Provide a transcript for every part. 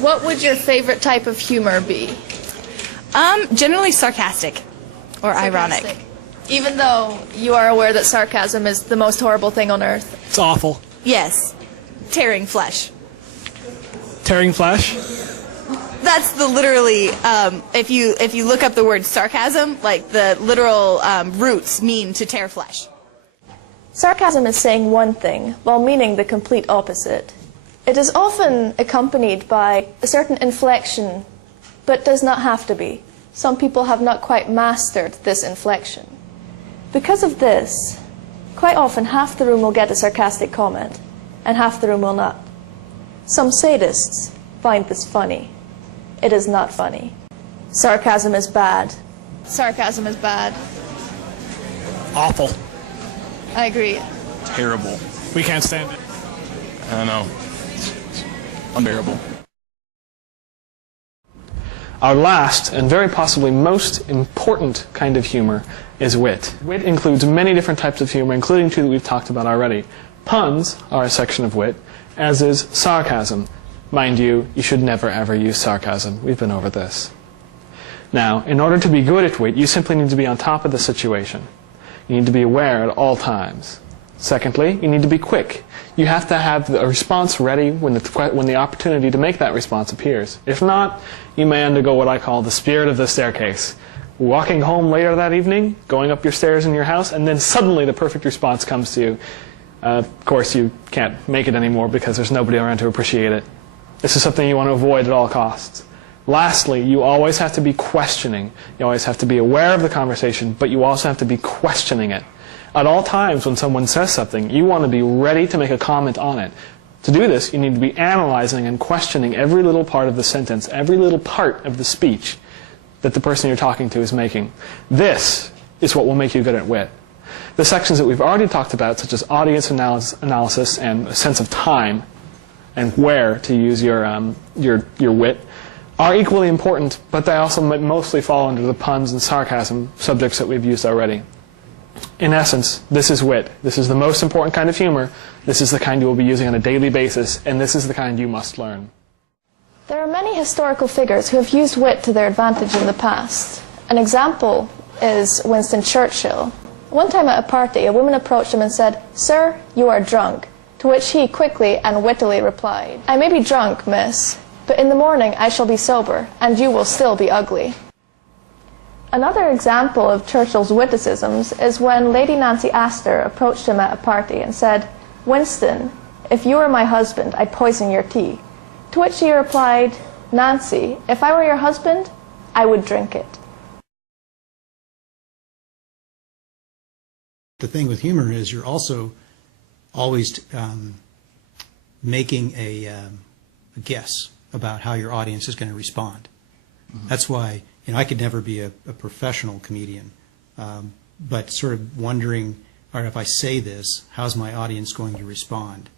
What would your favorite type of humor be? Generally sarcastic or ironic. Sarcastic. Even though you are aware that sarcasm is the most horrible thing on earth. It's awful. Yes. Tearing flesh. Tearing flesh? That's the literally, if you look up the word sarcasm, like the literal roots mean to tear flesh. Sarcasm is saying one thing while meaning the complete opposite. It is often accompanied by a certain inflection, but does not have to be. Some people have not quite mastered this inflection. Because of this, quite often half the room will get a sarcastic comment, and half the room will not. Some sadists find this funny. It is not funny. Sarcasm is bad. Sarcasm is bad. Awful. I agree. Terrible. We can't stand it. I know. It's unbearable. Our last, and very possibly most important kind of humor is wit. Wit includes many different types of humor, including two that we've talked about already. Puns are a section of wit, as is sarcasm. Mind you, you should never ever use sarcasm. We've been over this. Now, in order to be good at wit, you simply need to be on top of the situation. You need to be aware at all times. Secondly, you need to be quick. You have to have a response ready when the opportunity to make that response appears. If not, you may undergo what I call the spirit of the staircase. Walking home later that evening, going up your stairs in your house, and then suddenly the perfect response comes to you. Of course, you can't make it anymore because there's nobody around to appreciate it. This is something you want to avoid at all costs. Lastly, you always have to be questioning. You always have to be aware of the conversation, but you also have to be questioning it. At all times when someone says something, you want to be ready to make a comment on it. To do this, you need to be analyzing and questioning every little part of the sentence, every little part of the speech that the person you're talking to is making. This is what will make you good at wit. The sections that we've already talked about, such as audience analysis and a sense of time and where to use your wit, are equally important, but they also mostly fall under the puns and sarcasm subjects that we've used already. In essence, this is wit. This is the most important kind of humor. This is the kind you will be using on a daily basis, and this is the kind you must learn. There are many historical figures who have used wit to their advantage in the past. An example is Winston Churchill. One time at a party, a woman approached him and said, "Sir, you are drunk," to which he quickly and wittily replied, "I may be drunk, miss, but in the morning I shall be sober, and you will still be ugly." Another example of Churchill's witticisms is when Lady Nancy Astor approached him at a party and said, "Winston, if you were my husband, I'd poison your tea." To which he replied, "Nancy, if I were your husband, I would drink it." The thing with humor is you're also always making a guess about how your audience is going to respond. Mm-hmm. That's why I could never be a professional comedian, but sort of wondering, all right, if I say this, how's my audience going to respond?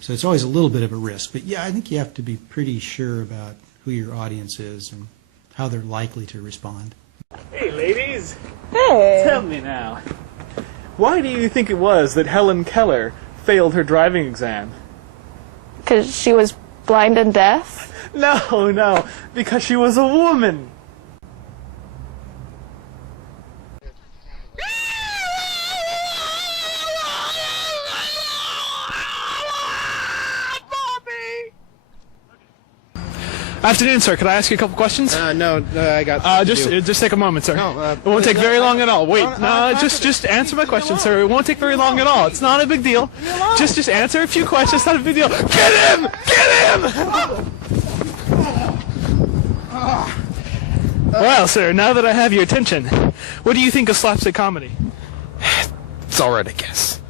So it's always a little bit of a risk. But yeah, I think you have to be pretty sure about who your audience is and how they're likely to respond. Hey, ladies. Hey. Tell me now, why do you think it was that Helen Keller failed her driving exam? Because she was blind and deaf? No, because she was a woman. Afternoon, sir. Could I ask you a couple questions? No, I got. Just take a moment, sir. No, it won't take very long at all. Wait, just answer my question, sir. It won't take very long at all. It's not a big deal. Just answer a few questions. It's not a big deal. Get him! Get him! Well, sir, now that I have your attention, what do you think of slapstick comedy? It's all right, I guess.